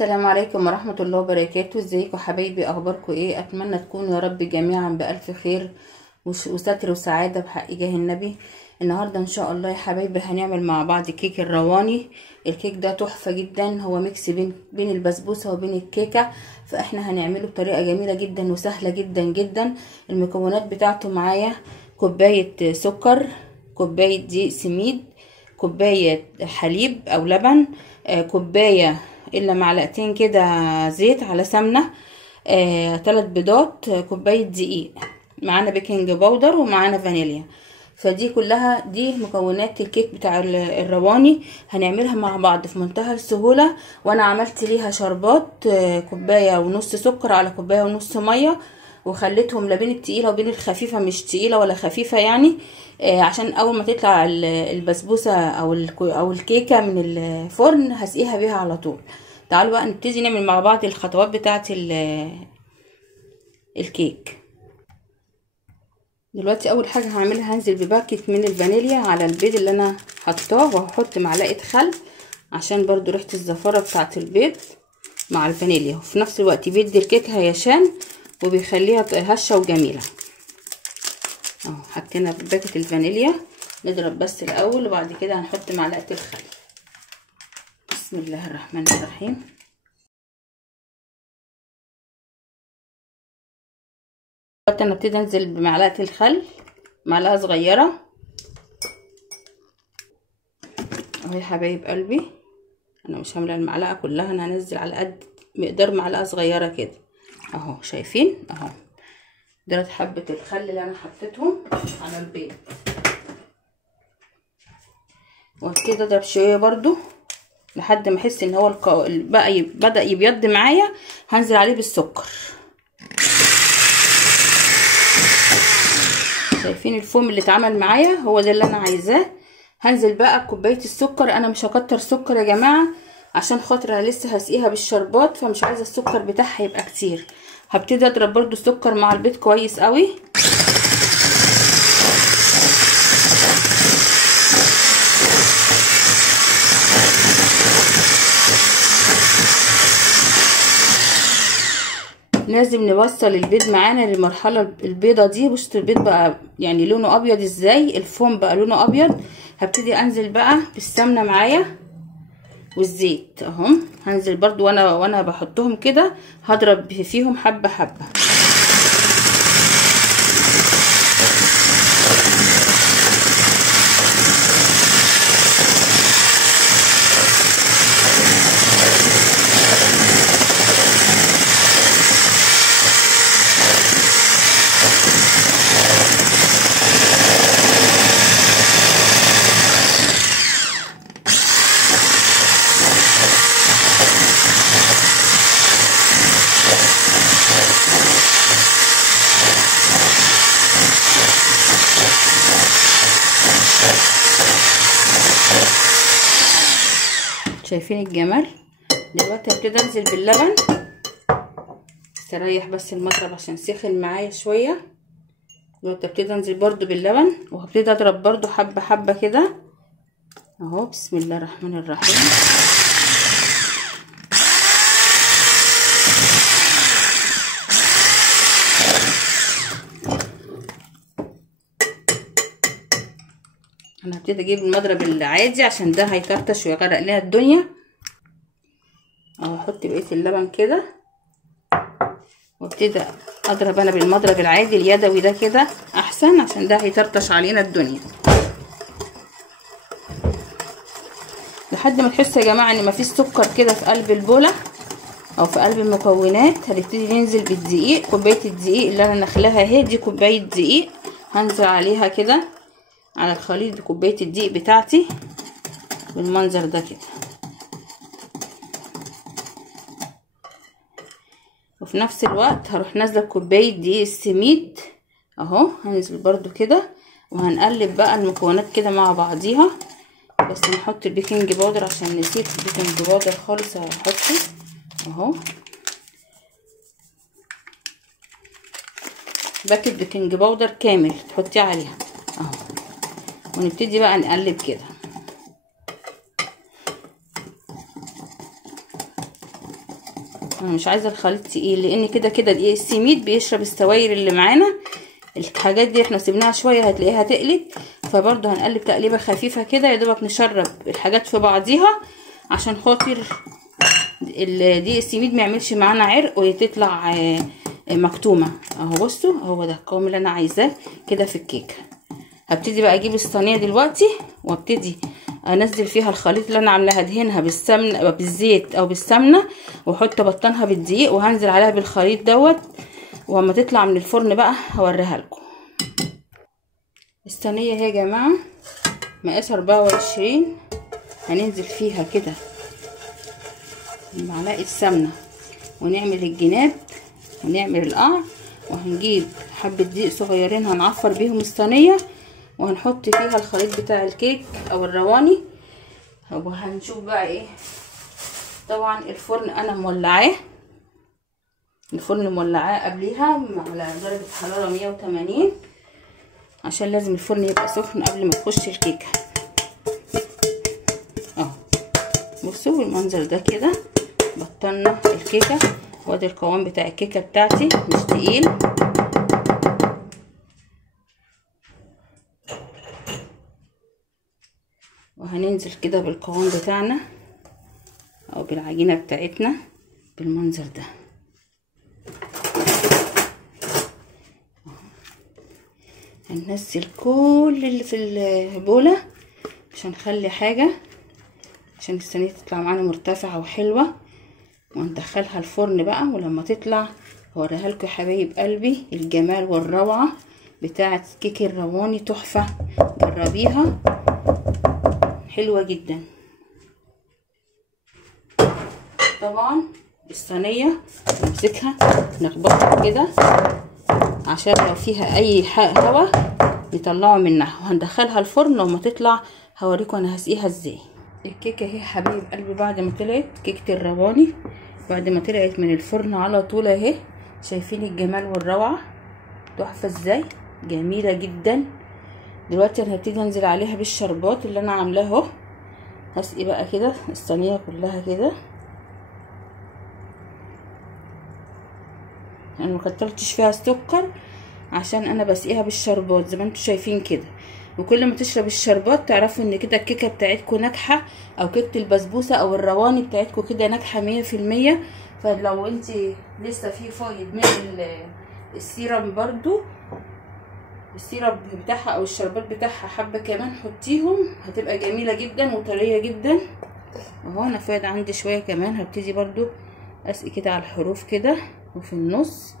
السلام عليكم ورحمة الله وبركاته. ازيكم حبايبي؟ اخباركم ايه؟ اتمنى تكونوا يا رب جميعا بألف خير وستر وسعادة بحق جاه النبي. النهاردة ان شاء الله يا حبايبي هنعمل مع بعض كيك الرواني. الكيك ده تحفة جدا، هو ميكس بين البسبوسة وبين الكيكة، فاحنا هنعمله بطريقة جميلة جدا وسهلة جدا جدا. المكونات بتاعته معايا كوباية سكر، كوباية دقيق سميد، كوباية حليب او لبن، كوباية الا معلقتين كده زيت على سمنة، 3 بيضات، كوباية دقيق، معانا بيكنج باودر ومعانا فانيليا. فدي كلها دي مكونات الكيك بتاع الرواني. هنعملها مع بعض في منتهى السهولة. وانا عملت ليها شربات، كوباية ونص سكر على كوباية ونص مية، وخليتهم لا بين التقيلة وبين الخفيفة، مش تقيلة ولا خفيفة يعني، عشان اول ما تطلع البسبوسة او الكيكة من الفرن هسقيها بيها على طول. تعالوا بقى نبتدي نعمل مع بعض الخطوات بتاعة الكيك. دلوقتي اول حاجة هعملها هنزل بباكت من الفانيليا على البيض اللي انا حطاه، وهحط معلقة خل عشان برضو ريحة الزفارة بتاعة البيض مع الفانيليا، وفي نفس الوقت بيدي الكيك هيشان وبيخليها هشة وجميلة. اهو حطينا باكت الفانيليا، نضرب بس الاول وبعد كده هنحط معلقة الخل. بسم الله الرحمن الرحيم. دلوقتي انا ابتدي انزل بمعلقة الخل، معلقة صغيرة اهو يا حبايب قلبي. انا مش هعمل المعلقة كلها، انا هنزل على قد مقدار معلقة صغيرة كده اهو، شايفين اهو. دول حبة الخل اللي انا حطيتهم على البيض، وابتدي اضرب شوية برضو لحد ما احس ان هو بقى بدأ يبيض معايا. هنزل عليه بالسكر، شايفين الفوم اللي اتعمل معايا؟ هو ده اللي انا عايزاه. هنزل بقى بكوبايه السكر. انا مش هكتر سكر يا جماعه عشان خاطر انا لسه هسقيها بالشربات، فمش عايزه السكر بتاعها يبقى كتير. هبتدي اضرب برضو السكر مع البيض كويس قوي. لازم نوصل البيض معانا للمرحله البيضه دي. بصوا البيض بقى يعني لونه ابيض ازاي، الفوم بقى لونه ابيض. هبتدي انزل بقى بالسمنه معايا والزيت اهو. هنزل برضو وانا بحطهم كده هضرب فيهم حبه حبه. شايفين الجمال؟ دلوقتي هبتدي انزل باللبن، استريح بس المضرب عشان سخن معايا شويه. دلوقتي هبتدي انزل برضو باللبن، وهبتدي اضرب برضو حبه حبه كده اهو. بسم الله الرحمن الرحيم. انا هبتدي اجيب المضرب العادي عشان ده هيطرطش ويغرق لنا الدنيا اهو. احط بقيه اللبن كده وابتدي اضرب انا بالمضرب العادي اليدوي ده كده احسن، عشان ده هيطرطش علينا الدنيا لحد ما تحسوا يا جماعه ان مفيش سكر كده في قلب البوله او في قلب المكونات. هنبتدي ننزل بالدقيق، كوبايه الدقيق اللي انا نخلاها اهي دي كوبايه دقيق. هنزل عليها كده على الخليط بكوبايه الدقيق بتاعتي بالمنظر ده كده، وفي نفس الوقت هروح نازله بكوبايه دقيق السميد اهو. هنزل برضو كده وهنقلب بقى المكونات كده مع بعضيها. بس نحط البيكنج باودر عشان نسيت البيكنج باودر خالص، هحطه اهو. باكت بيكنج باودر كامل تحطيه عليها اهو، ونبتدي بقى نقلب كده. انا مش عايزه الخليط تقيل، لان كده كده دقيق السميد بيشرب السوائل اللي معانا. الحاجات دي احنا سيبناها شويه هتلاقيها تقلت، فبرضه هنقلب تقليبه خفيفه كده يا دوبك نشرب الحاجات في بعضيها، عشان خاطر دقيق السميد ما يعملش معانا عرق وتطلع مكتومه. اهو بصوا، هو ده القوام اللي انا عايزاه كده في الكيكه. هبتدي بقى اجيب الصينيه دلوقتي وابتدي انزل فيها الخليط اللي انا عاملاها، ادهنها بالسمنه بالزيت او بالسمنه، واحط بطنها بالدقيق، وهنزل عليها بالخليط دوت. واما تطلع من الفرن بقى هوريها لكم. الصينيه اهي يا جماعه مقاس 24، هننزل فيها كده معلقه سمنه، ونعمل الجناب ونعمل القعر، وهنجيب حبه دقيق صغيرين هنعفر بيهم الصينيه، وهنحط فيها الخليط بتاع الكيك او الرواني. وهنشوف بقى ايه. طبعا الفرن انا مولعاه، الفرن مولعاه قبليها على درجه حراره 180، عشان لازم الفرن يبقى سخن قبل ما تخش الكيكه. اهو بصوا بالمنظر ده كده بطلنا الكيكه، وادي القوام بتاع الكيكه بتاعتي مش تقيل. وهننزل كده بالقوام بتاعنا او بالعجينه بتاعتنا بالمنظر ده. هننزل كل اللي في البوله، مش هنخلي حاجه، عشان الصينيه تطلع معانا مرتفعه وحلوه. وندخلها الفرن بقى، ولما تطلع هوريها لكم يا حبايب قلبي الجمال والروعه بتاعه كيك الرواني. تحفه، جربيها حلوه جدا. طبعا الصينيه نمسكها نخبطها كده عشان لو فيها اي هوا نطلعه منها، وهندخلها الفرن. وما تطلع هوريكم انا هسقيها ازاي. الكيكه اهي حبايب قلبي بعد ما طلعت كيكه الرواني، بعد ما طلعت من الفرن على طول اهي. شايفين الجمال والروعه؟ تحفه ازاي، جميله جدا. دلوقتي انا هبتدي انزل عليها بالشربات اللي انا عاملاه اهو. هسقي بقى كده الصينيه كلها كده. انا مكترتش فيها السكر عشان انا بسقيها بالشربات زي ما انتم شايفين كده. وكل ما تشرب الشربات تعرفوا ان كده الكيكه بتاعتكم ناجحه، او كيكه البسبوسه او الرواني بتاعتكم كده ناجحه 100%. فلو انت لسه في فايض من السيرم برضو، السيرب بتاعها او الشربات بتاعها حبه كمان حطيهم، هتبقى جميله جدا وطريه جدا. اهو انا فايض عندي شويه كمان، هبتدي برضو اسقي كده على الحروف كده وفي النص.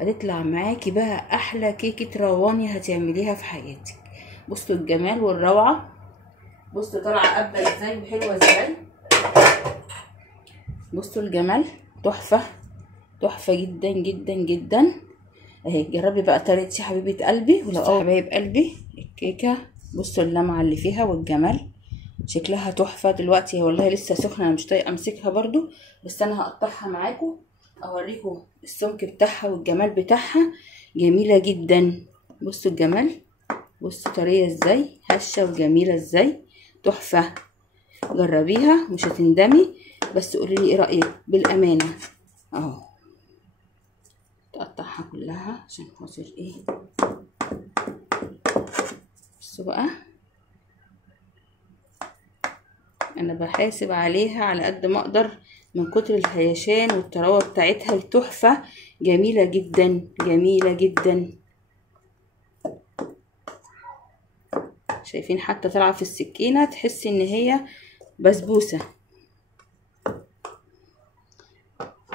هتطلع معاكي بقى احلى كيكه رواني هتعمليها في حياتك. بصوا الجمال والروعه، بصوا طالعه قابله ازاي وحلوه ازاي. بصوا الجمال، تحفه تحفه جدا جدا جدا. اهي جربي بقى طريقتي يا حبيبه قلبي. ولو حبايب قلبي الكيكه بصوا اللمعه اللي فيها والجمال، شكلها تحفه. دلوقتي والله لسه سخنه، انا مش طايقه امسكها برضو، بس انا هقطعها معاكم اوريكم السمك بتاعها والجمال بتاعها. جميله جدا، بصوا الجمال، بصوا طريه ازاي، هشه وجميله ازاي، تحفه. جربيها مش هتندمي. بس قولي لي ايه رايك بالامانه. اهو تقطعها كلها عشان خاطر ايه. بصوا بقى انا بحاسب عليها على قد ما اقدر من كتر الهيشان والطراوه بتاعتها التحفه. جميله جدا جميله جدا. شايفين حتى طالعه في السكينه تحسي ان هي بسبوسه.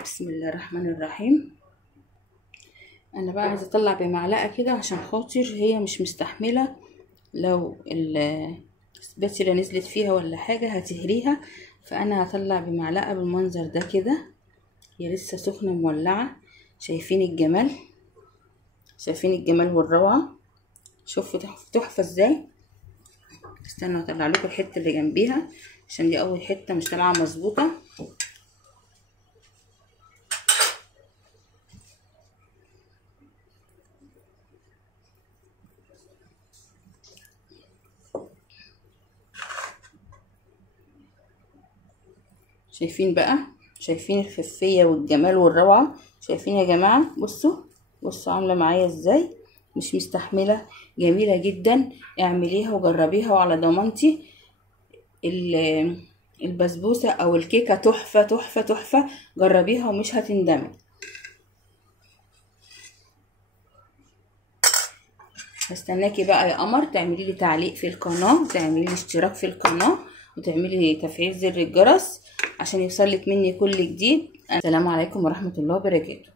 بسم الله الرحمن الرحيم. انا بقى عايزه اطلع بمعلقه كده عشان خاطر هي مش مستحمله، لو السباتشولا نزلت فيها ولا حاجه هتهريها. فانا هطلع بمعلقه بالمنظر ده كده، هي لسه سخنه مولعه. شايفين الجمال، شايفين الجمال والروعه. شوفوا تحفه ازاي. استنوا اطلع لكم الحته اللي جنبيها عشان دي اول حته مش طالعه مظبوطه. شايفين بقى شايفين الخفيه والجمال والروعه؟ شايفين يا جماعه؟ بصوا عامله معايا ازاي، مش مستحمله، جميله جدا. اعمليها وجربيها وعلى ضمانتي البسبوسه او الكيكه تحفه تحفه تحفه. جربيها ومش هتندمي. هستناكي بقى يا قمر تعملي لي تعليق في القناه، وتعملي لي اشتراك في القناه، وتعملي تفعيل زر الجرس عشان يوصلك مني كل جديد. السلام عليكم ورحمه الله وبركاته.